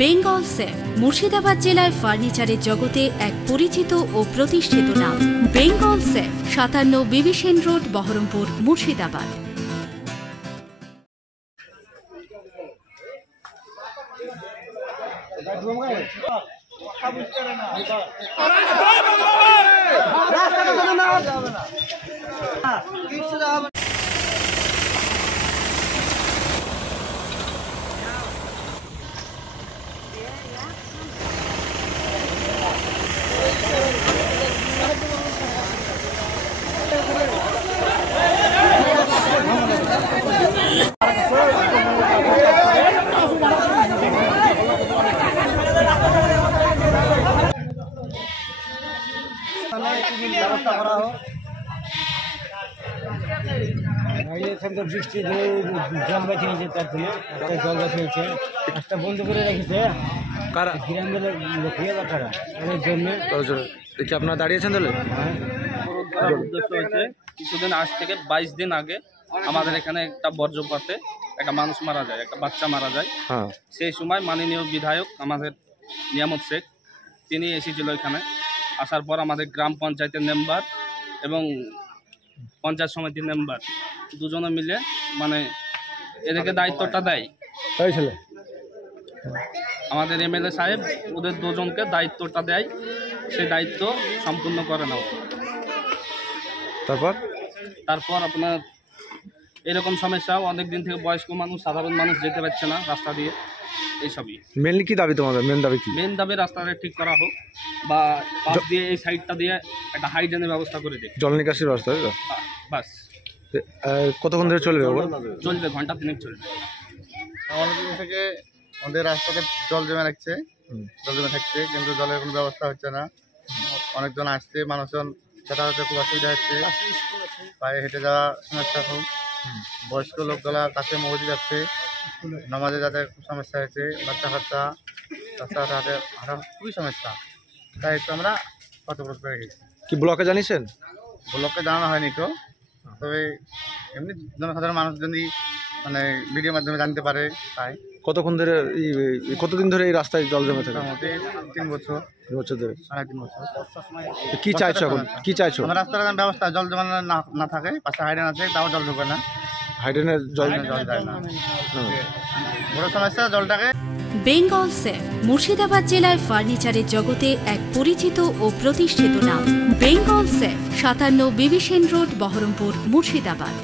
Bengal safe Murshidabad জেলায় ফার্নিচারের জগতে এক পরিচিত ও প্রতিষ্ঠিত নাম। বেঙ্গল সেফ 57 বিবি সেন রোড, বহরমপুর, মুর্শিদাবাদ। বৃষ্টি জল বেঁচে গেছে, তার জন্য জল বেঁচে গেছে। একটা বন্ধ করে রেখেছে কারা গ্রামের লোকেরা, কারা এর জন্য দেখি আপনারা দাঁড়িয়েছেন তাহলে। উদ্দেশ্য হয়েছে কিছুদিন আজ থেকে 22 দিন আগে আমাদের এখানে একটা বজ্রপাতে একটা মানুষ মারা যায়, একটা বাচ্চা মারা যায়। সেই সময় মাননীয় বিধায়ক আমাদের নিয়ামত শেখ তিনি এসেছিল এখানে। আসার পর আমাদের গ্রাম পঞ্চায়েতের মেম্বার এবং পঞ্চায়েত সমিতির মেম্বার দুজনে মিলে মানে এদেরকে দায়িত্বটা দেয়। আমাদের এমএলএ সাহেব ওদের দুজনকে দায়িত্বটা দেয়, সেই দায়িত্ব সম্পূর্ণ করে নাও। তারপর আপনার এরকম সমস্যা অনেক দিন থেকে বয়স্ক মানুষ, সাধারণ মানুষ যেতে পারছে না রাস্তা দিয়ে। এইসবই মেনলি কি দাবি তোমাদের? মেন দাবি রাস্তাটা ঠিক করা হোক, বা পাশ দিয়ে এই সাইডটা দিয়ে একটা হাইড্রেনের ব্যবস্থা করে দিই, জল নিকাশির ব্যবস্থা। বাস। কতক্ষণ ধরে চলবে? চলবে ঘন্টা 3 চলবে। অনেকদিন থেকে আমাদের রাস্তাতে জল জমে রাখছে, জল জমে থাকছে, কিন্তু জলের কোনো ব্যবস্থা হচ্ছে না। অনেকজন আসছে, মানুষজন যাতায়াতে খুব অসুবিধা হচ্ছে, পায়ে হেঁটে যাওয়া সমস্যা খুব। বয়স্ক লোকগুলা কাছে মসজিদ যাচ্ছে, নামাজে যাতে খুব সমস্যা হয়েছে। বাচ্চা কাচ্চা রাস্তাঘাটে হাঁটা খুবই সমস্যা। তাই একটু আমরা অবরোধ করে রেখেছি। কি ব্লকে জানিয়েছেন? ব্লককে জানানো হয়নি তো, তবে এমনি জনসাধারণ মানুষ যদি মানে ভিডিওর মাধ্যমে জানতে পারে। তাই কতদিন ধরে এই রাস্তায় জল জমে থাকে? মোটামুটি 3 বছর। 3 বছর ধরে। 3.5 বছর। কি চাইছো এখন? কি চাইছো? রাস্তার ব্যবস্থা জল জমা না থাকে, পাশে হাইড্রেন আছে, তাও জল ঢোকে না। হাইড্রেনের জল যায় না, বড় সমস্যা জলটাকে। বেঙ্গল সেফ মুর্শিদাবাদ জেলায় ফার্নিচারের জগতে এক পরিচিত ও প্রতিষ্ঠিত নাম। বেঙ্গল সেফ 57 বিবি সেন রোড, বহরমপুর, মুর্শিদাবাদ।